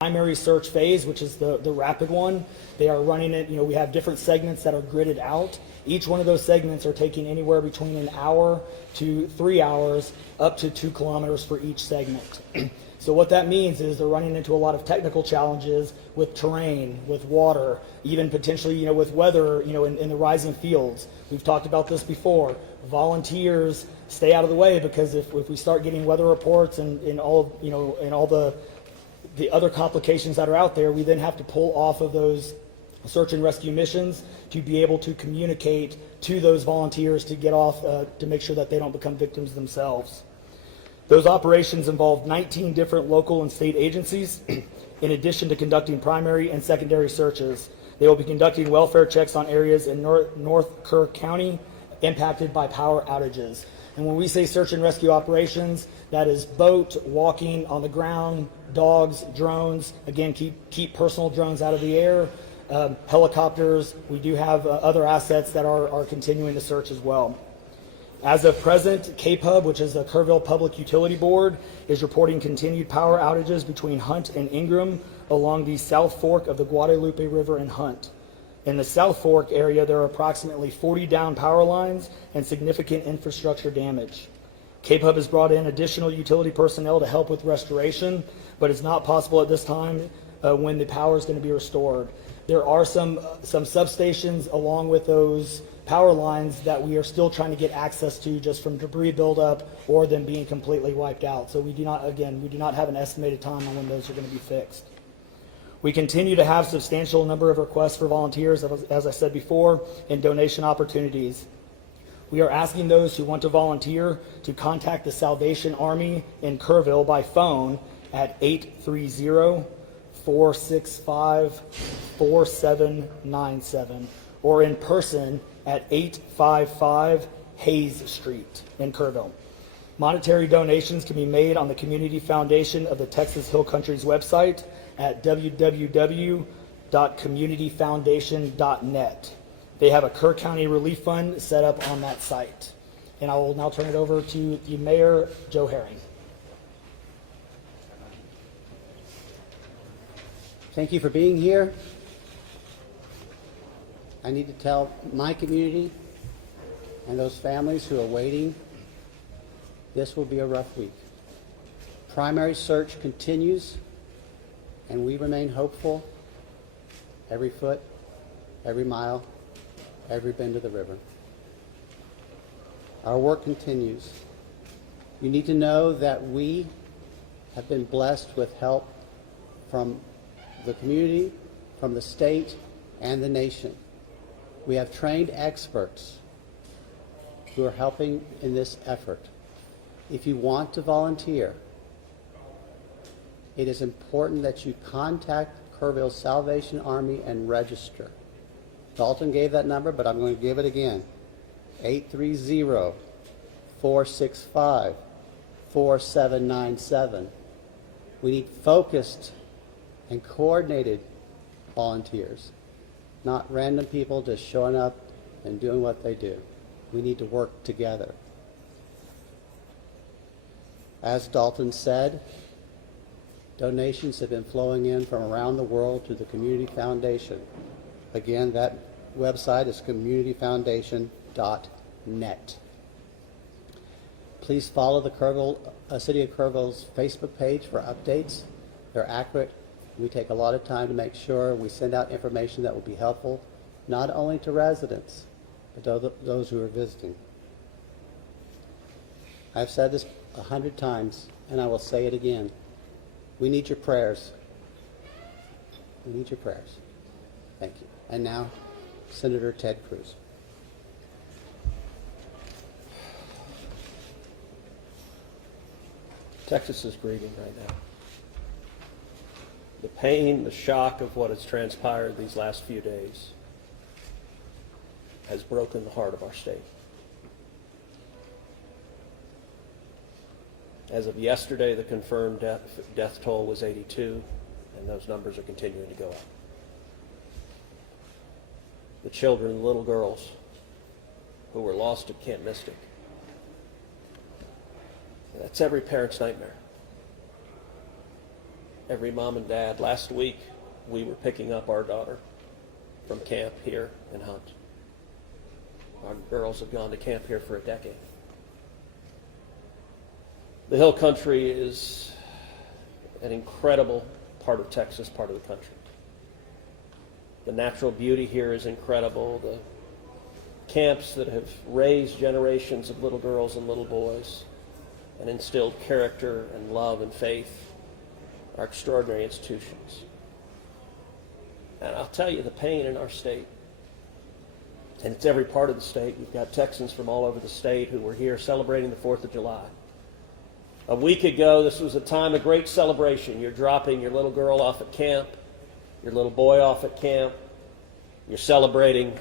primary search phase, which is the rapid one. They are running it, we have different segments that are gridded out. Each one of those segments are taking anywhere between an hour to 3 hours, up to 2 kilometers for each segment. So what that means is they're running into a lot of technical challenges with terrain, with water, even potentially, with weather, in the rising fields. We've talked about this before. Volunteers stay out of the way, because if we start getting weather reports and all, and all the other complications that are out there, we then have to pull off of those search and rescue missions to be able to communicate to those volunteers to get off, to make sure that they don't become victims themselves. Those operations involve 19 different local and state agencies, in addition to conducting primary and secondary searches. They will be conducting welfare checks on areas in North Kerr County impacted by power outages. And when we say search and rescue operations, that is boat, walking, on the ground, dogs, drones. Again, keep personal drones out of the air. Helicopters. We do have other assets that are continuing the search as well. As of present, KPUB, which is the Kerrville Public Utility Board, is reporting continued power outages between Hunt and Ingram along the South Fork of the Guadalupe River in Hunt. In the South Fork area, there are approximately 40 down power lines and significant infrastructure damage. KPUB has brought in additional utility personnel to help with restoration, but it's not possible at this time when the power is going to be restored. There are some substations along with those power lines that we are still trying to get access to, just from debris buildup or them being completely wiped out. So we do not have an estimated time on when those are going to be fixed. We continue to have substantial number of requests for volunteers, as I said before, and donation opportunities. We are asking those who want to volunteer to contact the Salvation Army in Kerrville by phone at 830-465-4797 or in person at 855 Hayes Street in Kerrville. Monetary donations can be made on the Community Foundation of the Texas Hill Country's website at www.communityfoundation.net. They have a Kerr County Relief Fund set up on that site. And I will now turn it over to the Mayor, Joe Herring. Thank you for being here. I need to tell my community and those families who are waiting, this will be a rough week. Primary search continues, and we remain hopeful every foot, every mile, every bend of the river. Our work continues. You need to know that we have been blessed with help from the community, from the state, and the nation. We have trained experts who are helping in this effort. If you want to volunteer, it is important that you contact Kerrville Salvation Army and register. Dalton gave that number, but I'm going to give it again. 830-465-4797. We need focused and coordinated volunteers, not random people just showing up and doing what they do. We need to work together. As Dalton said, donations have been flowing in from around the world to the Community Foundation. Again, that website is communityfoundation.net. Please follow the City of Kerrville's Facebook page for updates. They're accurate. We take a lot of time to make sure we send out information that will be helpful, not only to residents, but to those who are visiting. I've said this 100 times, and I will say it again. We need your prayers. We need your prayers. Thank you. And now, Senator Ted Cruz. Texas is grieving right now. The pain, the shock of what has transpired these last few days has broken the heart of our state. As of yesterday, the confirmed death toll was 82, and those numbers are continuing to go up. The children, the little girls who were lost at Camp Mystic, that's every parent's nightmare. every mom and dad. Last week, we were picking up our daughter from camp here in Hunt. Our girls have gone to camp here for a decade. The Hill Country is an incredible part of Texas, part of the country. The natural beauty here is incredible. The camps that have raised generations of little girls and little boys and instilled character and love and faith are extraordinary institutions. And I'll tell you, the pain in our state, and it's every part of the state. We've got Texans from all over the state who were here celebrating the 4th of July. A week ago, this was a time of great celebration. You're dropping your little girl off at camp, your little boy off at camp. You're celebrating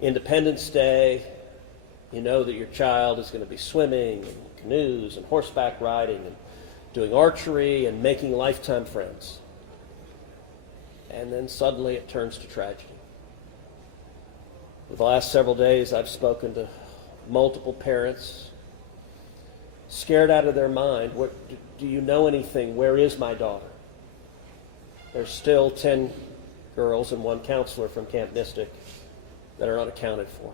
Independence Day. You know that your child is going to be swimming and canoes and horseback riding and doing archery and making lifetime friends. And then suddenly it turns to tragedy. For the last several days, I've spoken to multiple parents, scared out of their mind. Do you know anything? Where is my daughter? There's still 10 girls and 1 counselor from Camp Mystic that are unaccounted for.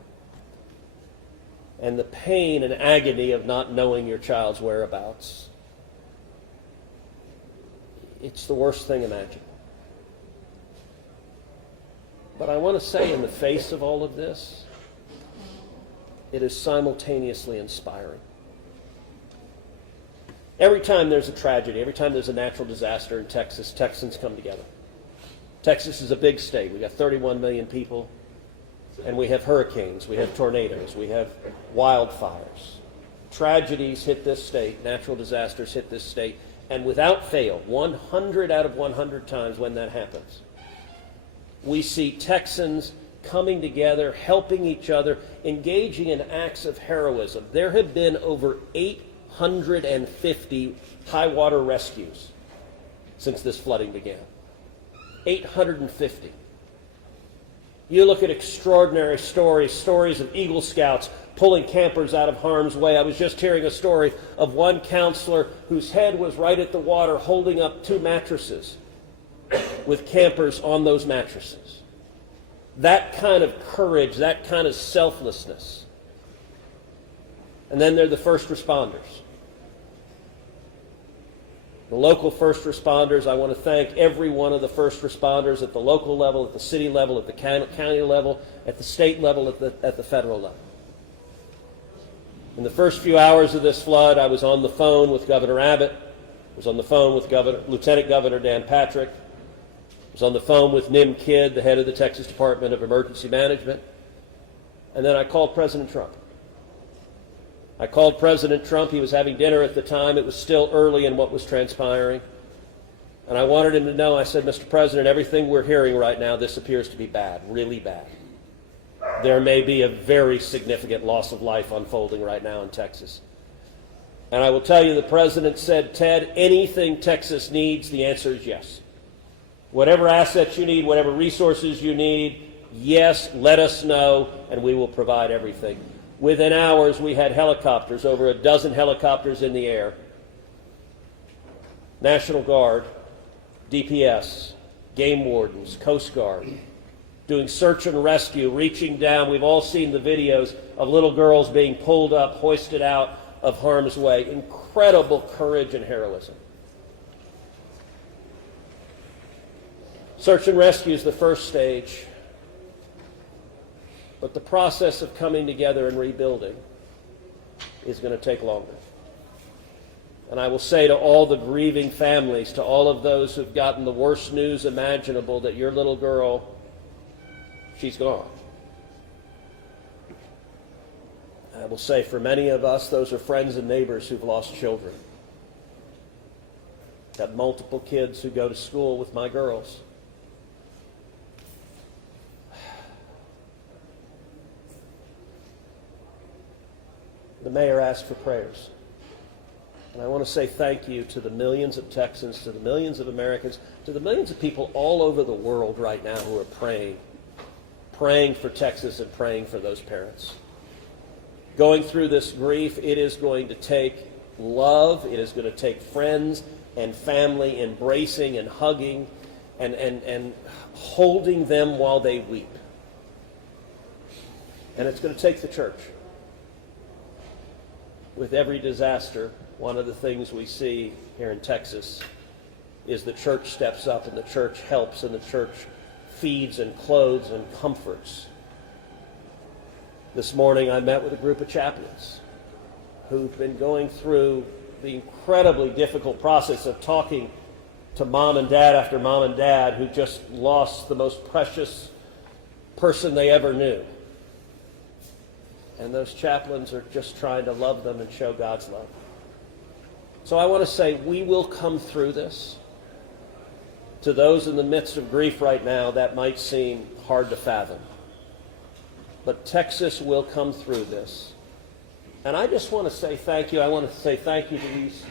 And the pain and agony of not knowing your child's whereabouts, it's the worst thing imaginable. But I want to say, in the face of all of this, it is simultaneously inspiring. Every time there's a tragedy, every time there's a natural disaster in Texas, Texans come together. Texas is a big state. We've got 31 million people, and we have hurricanes, we have tornadoes, we have wildfires. Tragedies hit this state, natural disasters hit this state, and without fail, 100 out of 100 times when that happens, we see Texans coming together, helping each other, engaging in acts of heroism. There have been over 850 high water rescues since this flooding began. 850. You look at extraordinary stories of Eagle Scouts pulling campers out of harm's way. I was just hearing a story of one counselor whose head was right at the water holding up 2 mattresses with campers on those mattresses. That kind of courage, that kind of selflessness. And then there are the first responders. The local first responders, I want to thank every one of the first responders at the local level, at the city level, at the county level, at the state level, at the federal level. In the first few hours of this flood, I was on the phone with Governor Abbott. I was on the phone with Lieutenant Governor Dan Patrick. I was on the phone with Nim Kidd, the head of the Texas Department of Emergency Management. And then I called President Trump. I called President Trump. He was having dinner at the time. It was still early in what was transpiring. And I wanted him to know, I said, Mr. President, everything we're hearing right now, this appears to be bad, really bad. There may be a very significant loss of life unfolding right now in Texas. And I will tell you, the President said, Ted, anything Texas needs, the answer is yes. Whatever assets you need, whatever resources you need, yes, let us know, and we will provide everything. Within hours, we had helicopters, over a dozen helicopters in the air. National Guard, DPS, game wardens, Coast Guard, doing search and rescue, reaching down. We've all seen the videos of little girls being pulled up, hoisted out of harm's way. Incredible courage and heroism. Search and rescue is the first stage. But the process of coming together and rebuilding is going to take longer. And I will say to all the grieving families, to all of those who've gotten the worst news imaginable, that your little girl, she's gone. I will say for many of us, those are friends and neighbors who've lost children. Got multiple kids who go to school with my girls. The mayor asked for prayers. And I want to say thank you to the millions of Texans, to the millions of Americans, to the millions of people all over the world right now who are praying for Texas and praying for those parents. Going through this grief, it is going to take love, it is going to take friends, and family embracing and hugging and holding them while they weep. And it's going to take the church. With every disaster, one of the things we see here in Texas is the church steps up and the church helps and the church feeds and clothes and comforts. This morning I met with a group of chaplains who've been going through the incredibly difficult process of talking to mom and dad after mom and dad who just lost the most precious person they ever knew. And those chaplains are just trying to love them and show God's love. So I want to say we will come through this. To those in the midst of grief right now, that might seem hard to fathom. But Texas will come through this. And I just want to say thank you. I want to say thank you to these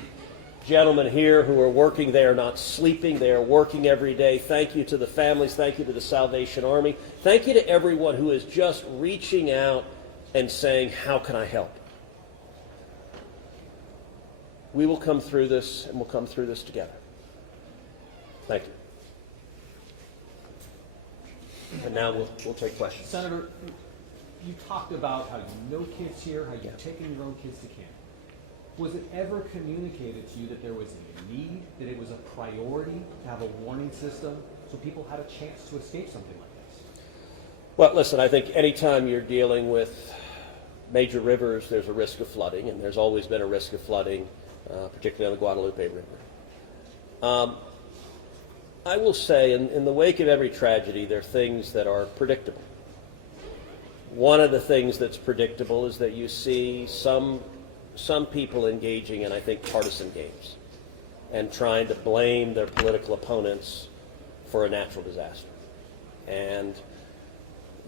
gentlemen here who are working. They are not sleeping. They are working every day. Thank you to the families. Thank you to the Salvation Army. Thank you to everyone who is just reaching out and saying, how can I help? We will come through this, and we'll come through this together. Thank you. And now we'll take questions. Senator, you talked about how you know kids here, how you've taken your own kids to camp. Was it ever communicated to you that there was a need, that it was a priority to have a warning system so people had a chance to escape something like this? Well, listen, I think anytime you're dealing with major rivers, there's a risk of flooding, and there's always been a risk of flooding, particularly on the Guadalupe River. I will say, in the wake of every tragedy, there are things that are predictable. One of the things that's predictable is that you see some people engaging in, I think, partisan games and trying to blame their political opponents for a natural disaster. And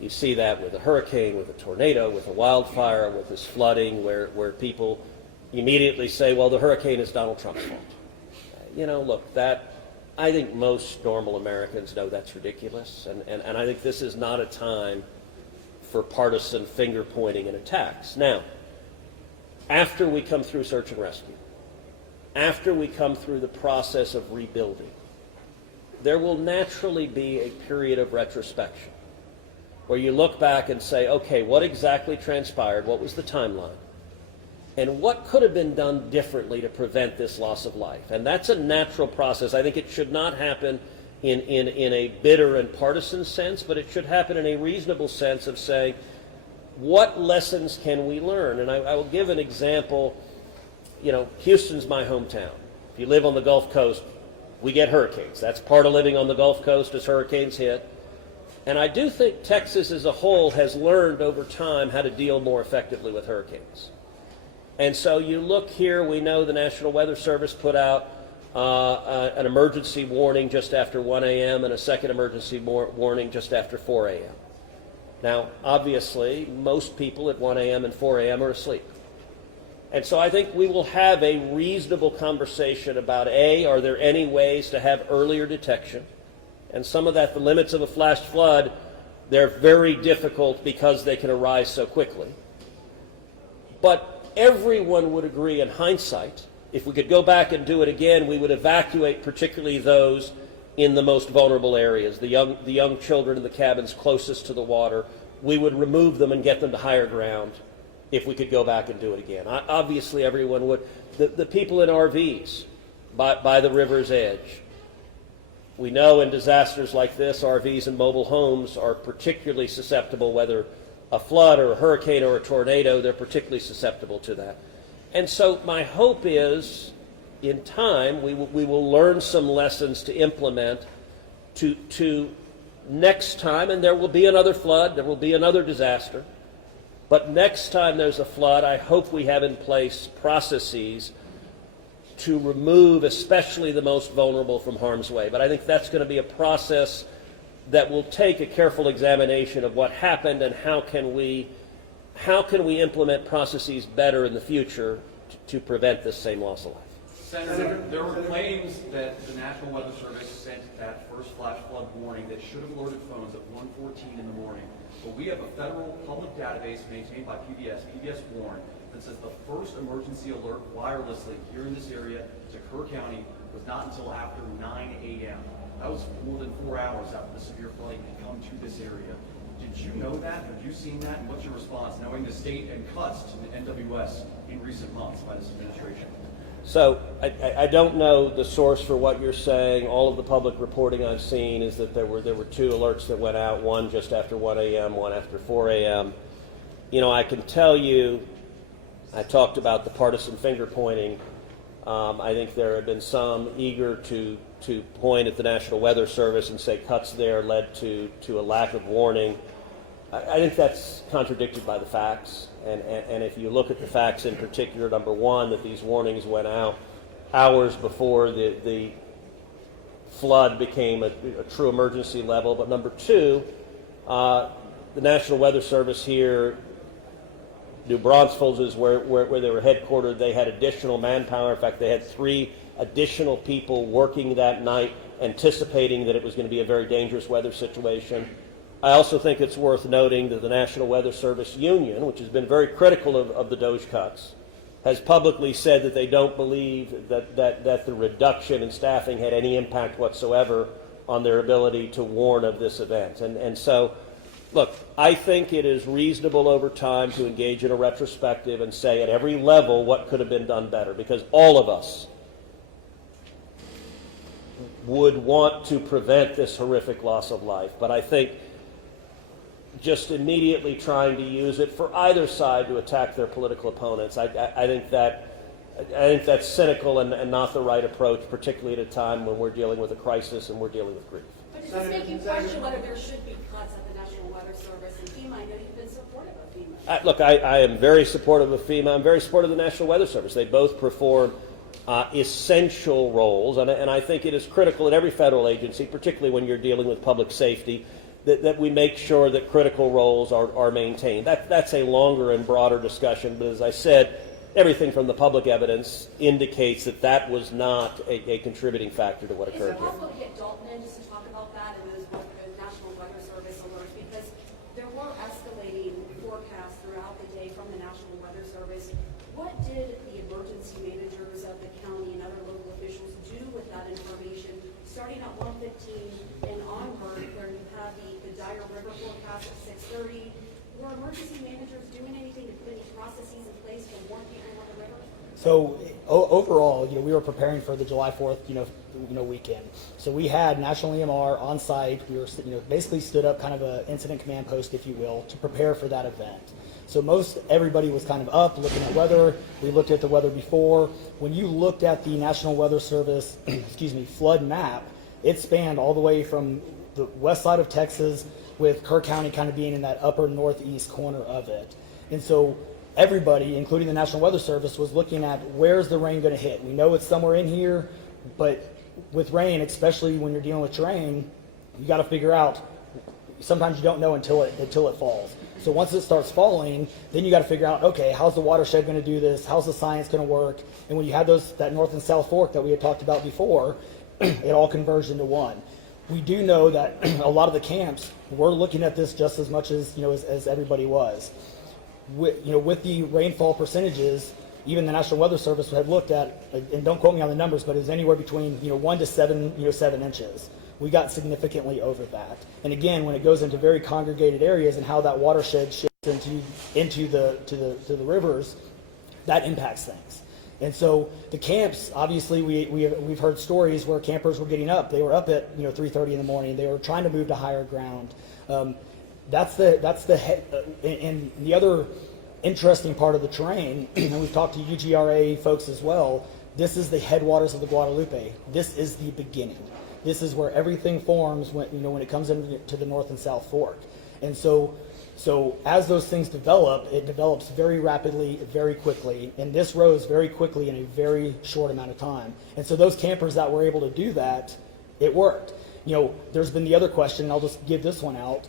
you see that with a hurricane, with a tornado, with a wildfire, with this flooding, where people immediately say, well, the hurricane is Donald Trump's fault. You know, look, I think most normal Americans know that's ridiculous, and I think this is not a time for partisan finger-pointing and attacks. Now, after we come through search and rescue, after we come through the process of rebuilding, there will naturally be a period of retrospection where you look back and say, okay, what exactly transpired? What was the timeline? And what could have been done differently to prevent this loss of life? And that's a natural process. I think it should not happen in a bitter and partisan sense, but it should happen in a reasonable sense of saying, what lessons can we learn? And I will give an example. You know, Houston's my hometown. If you live on the Gulf Coast, we get hurricanes. That's part of living on the Gulf Coast as hurricanes hit. And I do think Texas as a whole has learned over time how to deal more effectively with hurricanes. And so you look here, we know the National Weather Service put out an emergency warning just after 1 a.m. and a second emergency warning just after 4 a.m. Now, obviously, most people at 1 a.m. and 4 a.m. are asleep. And so I think we will have a reasonable conversation about, A, are there any ways to have earlier detection? And some of that, the limits of a flash flood, they're very difficult because they can arise so quickly. But everyone would agree in hindsight, if we could go back and do it again, we would evacuate particularly those in the most vulnerable areas, the young children in the cabins closest to the water. We would remove them and get them to higher ground if we could go back and do it again. Obviously, everyone would. The people in RVs by the river's edge. We know in disasters like this, RVs and mobile homes are particularly susceptible, whether a flood or a hurricane or a tornado, they're particularly susceptible to that. And so my hope is, in time, we will learn some lessons to implement to next time, and there will be another flood, there will be another disaster, but next time there's a flood, I hope we have in place processes to remove especially the most vulnerable from harm's way. But I think that's going to be a process that will take a careful examination of what happened and how can we implement processes better in the future to prevent this same loss of life. Senator, there were claims that the National Weather Service sent that first flash flood warning that should have alerted phones at 1:14 in the morning. But we have a federal public database maintained by PBS Warn, that says the first emergency alert wirelessly here in this area to Kerr County was not until after 9 a.m. That was more than 4 hours after the severe flooding had come to this area. Did you know that? Have you seen that? And what's your response, knowing the state and cuts to the NWS in recent months by this administration? So I don't know the source for what you're saying. All of the public reporting I've seen is that there were 2 alerts that went out, one just after 1 a.m., one after 4 a.m. You know, I can tell you, I talked about the partisan finger pointing. I think there have been some eager to point at the National Weather Service and say cuts there led to a lack of warning. I think that's contradicted by the facts. And if you look at the facts in particular, number one, that these warnings went out hours before the flood became a true emergency level. But number two, the National Weather Service here, New Braunfels is where they were headquartered. They had additional manpower. In fact, they had 3 additional people working that night, anticipating that it was going to be a very dangerous weather situation. I also think it's worth noting that the National Weather Service Union, which has been very critical of the DOGE cuts, has publicly said that they don't believe that the reduction in staffing had any impact whatsoever on their ability to warn of this event. And so, look, I think it is reasonable over time to engage in a retrospective and say at every level what could have been done better, because all of us would want to prevent this horrific loss of life. But I think just immediately trying to use it for either side to attack their political opponents, I think that's cynical and not the right approach, particularly at a time when we're dealing with a crisis and we're dealing with grief. But does this make you question whether there should be cuts at the National Weather Service and FEMA? I know you've been supportive of FEMA. Look, I am very supportive of FEMA. I'm very supportive of the National Weather Service. They both perform essential roles, and I think it is critical in every federal agency, particularly when you're dealing with public safety, that we make sure that critical roles are maintained. That's a longer and broader discussion, but as I said, everything from the public evidence indicates that was not a contributing factor to what occurred Is it here. possible to get Dalton in just to talk about that and those the National Weather Service alerts? Because there were escalating forecasts throughout the day from the National Weather Service. What did the emergency managers of the county and other local officials do with that information, starting at 1:15 and onward, where you have the dire river forecast at 6:30? Were emergency managers doing anything to put any processes in place to warn people on the river? So overall, we were preparing for the July 4th, weekend. So we had National EMR on site. We were, basically stood up kind of an incident command post, if you will, to prepare for that event. So everybody was kind of up looking at weather. We looked at the weather before. When you looked at the National Weather Service, flood map, it spanned all the way from the west side of Texas, with Kerr County kind of being in that upper northeast corner of it. And so everybody, including the National Weather Service, was looking at where's the rain going to hit. We know it's somewhere in here, but with rain, especially when you're dealing with terrain, you got to figure out, sometimes you don't know until it falls. So once it starts falling, then you got to figure out, okay, how's the watershed going to do this? How's the science going to work? And when you had that north and south fork that we had talked about before, it all converged into one. We do know that a lot of the camps were looking at this just as much as as everybody was. With the rainfall percentages, even the National Weather Service had looked at, and don't quote me on the numbers, but it was anywhere between 1 to 7 inches. We got significantly over that. And again, when it goes into very congregated areas and how that watershed shifts into the rivers, that impacts things. And so the camps, obviously, we've heard stories where campers were getting up. They were up at 3:30 in the morning. They were trying to move to higher ground. And the other interesting part of the terrain, and we've talked to UGRA folks as well. This is the headwaters of the Guadalupe. This is the beginning. This is where everything forms when it comes into the North and South Fork. And so as those things develop, it develops very rapidly, very quickly, and this rose very quickly in a very short amount of time. And so those campers that were able to do that, it worked. There's been the other question, and I'll just give this one out.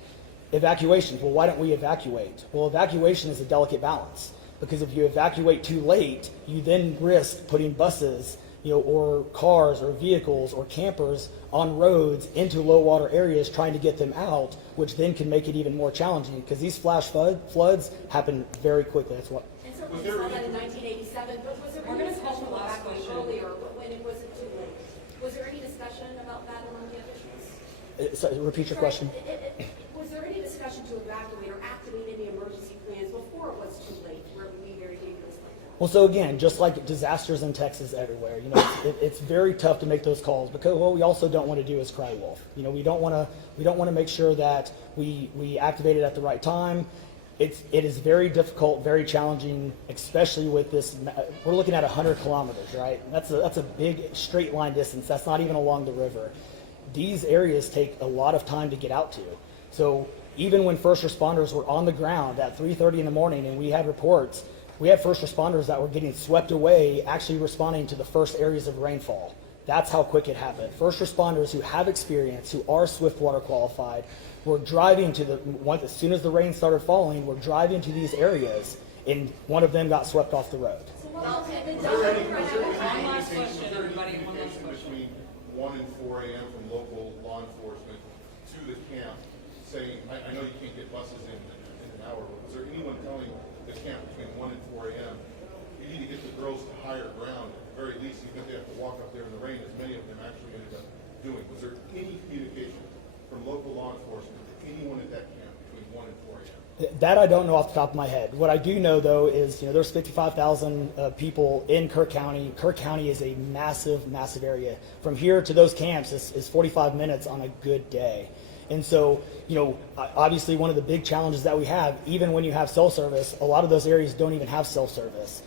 Evacuations. Well, why don't we evacuate? Well, evacuation is a delicate balance, because if you evacuate too late, you then risk putting buses, or cars or vehicles or campers on roads into low water areas trying to get them out, which then can make it even more challenging, because these flash floods happen very quickly. That's what. And certainly we saw that in 1987, but was there any discussion about evacuation earlier when it wasn't too late? Sorry, repeat your question. Was there any discussion to evacuate or activate any emergency plans before it was too late, where it would be very dangerous like that? Well, so again, just like disasters in Texas everywhere, it's very tough to make those calls because what we also don't want to do is cry wolf. We don't want to make sure that we activate it at the right time. It is very difficult, very challenging, especially with this. We're looking at 100 kilometers, right? That's a big straight line distance. That's not even along the river. These areas take a lot of time to get out to. So even when first responders were on the ground at 3:30 in the morning and we had reports, we had first responders that were getting swept away, actually responding to the first areas of rainfall. That's how quick it happened. First responders who have experience, who are swift water qualified, were driving to as soon as the rain started falling, were driving to these areas, and one of them got swept off the road. So what was it? One last question, everybody, one last question. Between 1 and 4 a.m. from local law enforcement to the camp, saying, I know you can't get buses in an hour, but was there anyone telling the camp between 1 and 4 a.m., you need to get the girls to higher ground, at the very least, even if they have to walk up there in the rain, as many of them actually ended up doing? Was there any communication from local law enforcement to anyone at that camp between 1 and 4 a.m.? That I don't know off the top of my head. What I do know, though, is there's 55,000 people in Kerr County. Kerr County is a massive, massive area. From here to those camps is 45 minutes on a good day. And so, obviously one of the big challenges that we have, even when you have cell service, a lot of those areas don't even have cell service.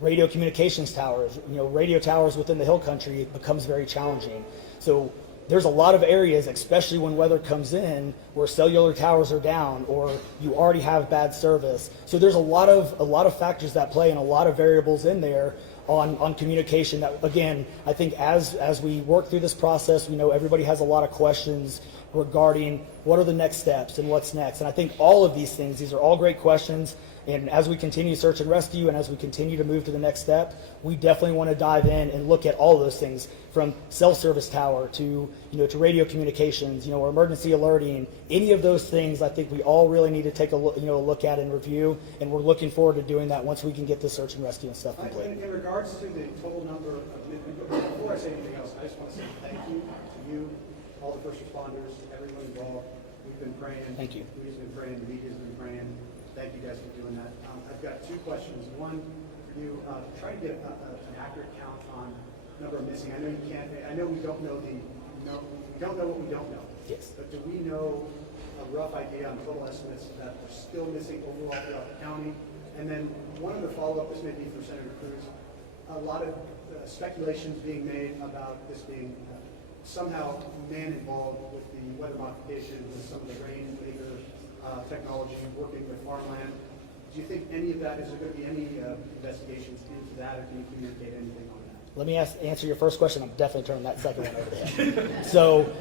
Radio communications towers, radio towers within the hill country, it becomes very challenging. So there's a lot of areas, especially when weather comes in, where cellular towers are down or you already have bad service. So there's a lot of factors that play and a lot of variables in there on communication that, again, I think as we work through this process, we know everybody has a lot of questions regarding what are the next steps and what's next. And I think all of these things, these are all great questions. And as we continue search and rescue and as we continue to move to the next step, we definitely want to dive in and look at all those things, from cell service tower to radio communications, or emergency alerting. Any of those things, I think we all really need to take a look at and review. And we're looking forward to doing that once we can get the search and rescue and stuff complete. In regards to the total number of, before I say anything else, I just want to say thank you to you, all the first responders, everyone involved. We've been praying. Thank you. We've been praying. The media's been praying. Thank you guys for doing that. I've got two questions. One, for you, try to get an accurate count on number of missing. I know you can't. I know we don't know we don't know what we don't know. Yes. But do we know a rough idea on total estimates that are still missing overall throughout the county? And then one other follow-up. This may be for Senator Cruz. A lot of speculations being made about this being somehow man involved with the weather modification, with some of the rain later technology, working with farmland. Do you think any of that, is there going to be any investigations into that, or can you communicate anything on that? Let me answer your first question. I'm definitely turning that second one over to him. So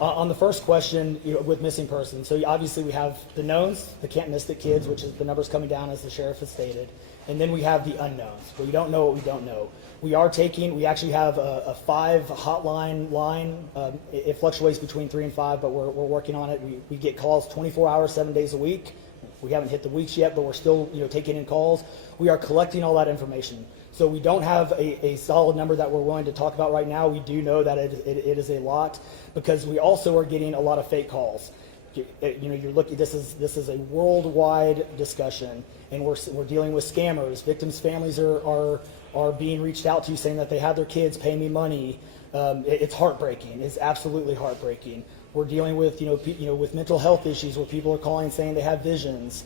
on the first question, with missing persons, so obviously we have the knowns, the can't miss the kids, which is the numbers coming down as the sheriff has stated. And then we have the unknowns. We don't know what we don't know. We actually have a 5 hotline line. It fluctuates between 3 and 5, but we're working on it. We get calls 24 hours, 7 days a week. We haven't hit the weeks yet, but we're still taking in calls. We are collecting all that information. So we don't have a solid number that we're willing to talk about right now. We do know that it is a lot, because we also are getting a lot of fake calls. You're looking. This is a worldwide discussion, and we're dealing with scammers. Victims' families are being reached out to, saying that they have their kids pay me money. It's heartbreaking. It's absolutely heartbreaking. We're dealing with with mental health issues where people are calling saying they have visions.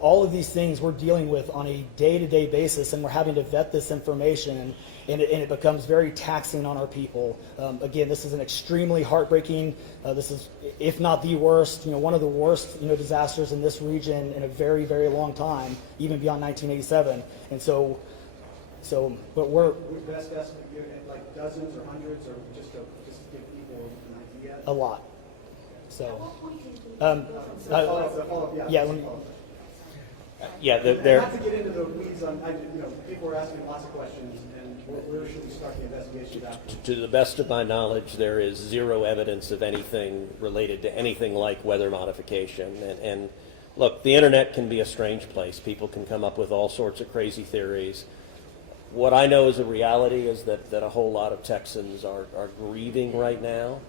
All of these things we're dealing with on a day-to-day basis, and we're having to vet this information, and it becomes very taxing on our people. Again, this is an extremely heartbreaking. This is, if not the worst, one of the worst disasters in this region in a very, very long time, even beyond 1987. And but we're best estimate, like dozens or hundreds, or just to give people an idea. A lot. So, At what point can you yeah, let me. Yeah, Not to get into the weeds on, people are asking lots of questions, and where should we start the investigations after? to the best of my knowledge, there is zero evidence of anything related to anything like weather modification. And look, the internet can be a strange place. People can come up with all sorts of crazy theories. What I know is a reality is that a whole lot of Texans are grieving right now.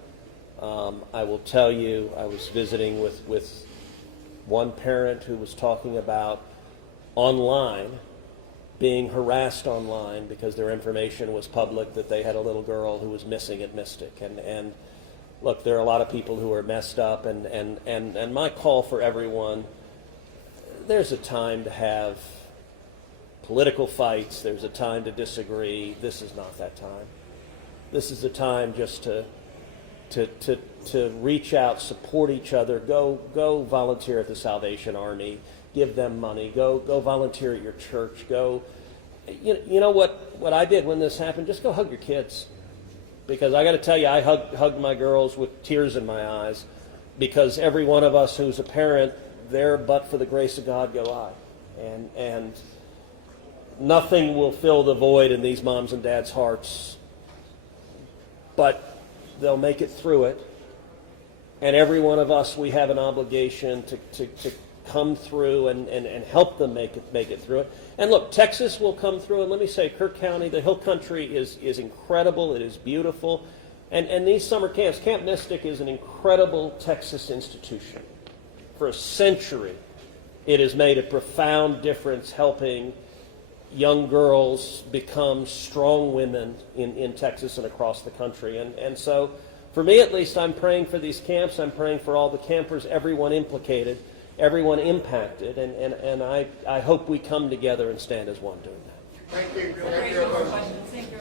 I will tell you, I was visiting with one parent who was talking about online, being harassed online because their information was public that they had a little girl who was missing at Mystic. And look, there are a lot of people who are messed up, and my call for everyone, there's a time to have political fights, there's a time to disagree. This is not that time. This is the time just to reach out, support each other, go volunteer at the Salvation Army, give them money, go volunteer at your church, go, you know what I did when this happened? Just go hug your kids. Because I got to tell you, I hugged my girls with tears in my eyes, because every one of us who's a parent, there but for the grace of God go I. And nothing will fill the void in these moms and dads' hearts, but they'll make it through it. And every one of us, we have an obligation to come through and help them make it through it. And look, Texas will come through, and let me say, Kerr County, the Hill Country is incredible. It is beautiful. And these summer camps, Camp Mystic is an incredible Texas institution. For a century, it has made a profound difference helping young girls become strong women in Texas and across the country. And so, for me at least, I'm praying for these camps. I'm praying for all the campers, everyone implicated, everyone impacted, and I hope we come together and stand as one doing that. Thank you. Questions? Thank you.